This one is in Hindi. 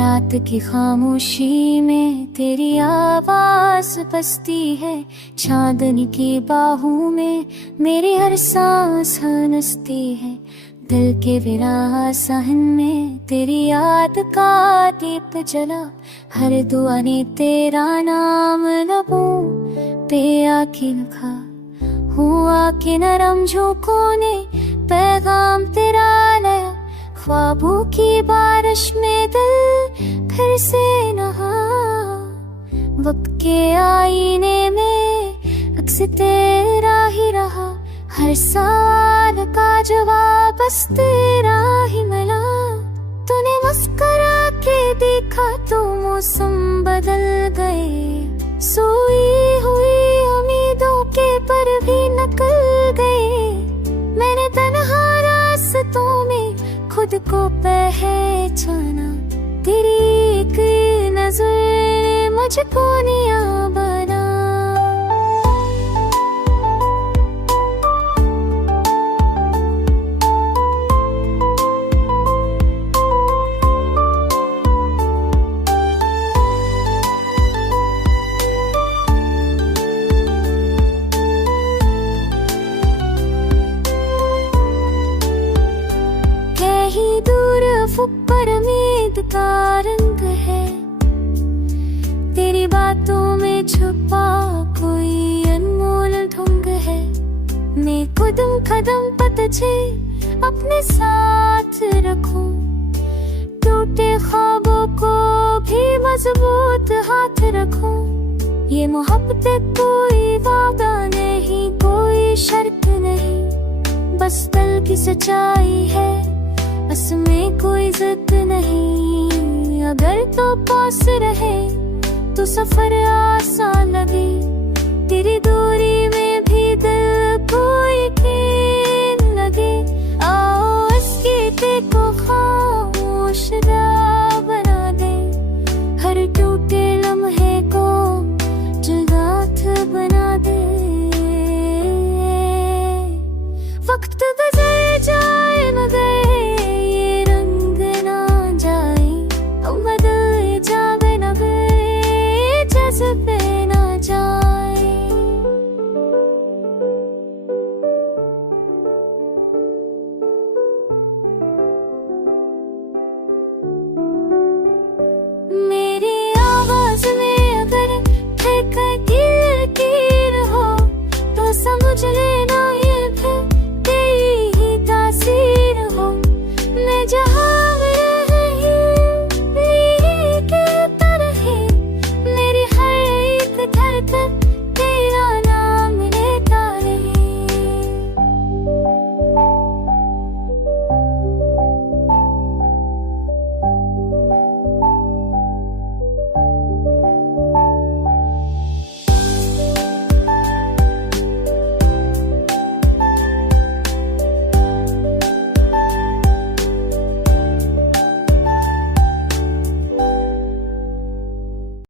रात की खामोशी में तेरी आवाज बसती है, चांदनी की बाहों में मेरी हर सांस हंसती है। दिल के विराह सहन में तेरी याद का दीप जला, हर दुआ ने तेरा नाम लबों पे आके लिखा। हुआ के नरम झोंकों ने पैगाम तेरा लाया, ख्वाबों की बारिश में दिल फिर से नहा। वक्त के आईने में अक्स तेरा ही रहा, हर सवाल का जवाब बस तेरा ही मिला। तूने मुस्कुरा के देखा तो मौसम बदल गए, सोई हुई उम्मीदों के पर भी निकल गए। मैंने तन्हा रास्तों में खुद को पहचाना, तेरी एक नजर ने मुझको नया बना। कहीं दूर अफ़क़ पर उम्मीद का रंग है, तेरी बातों में छुपा कोई अनमोल ढंग है। मैं कदम कदम पर तुझे अपने साथ रखूं, टूटे ख्वाबों को भी मजबूत हाथ रखूं। ये मोहब्बत कोई वादा नहीं, कोई शर्त नहीं, बस दिल की सच्चाई है, इसमें कोई जिद नहीं। अगर तो पास रहे तो सफर आसान लगे, तेरी दूरी में भी दिल को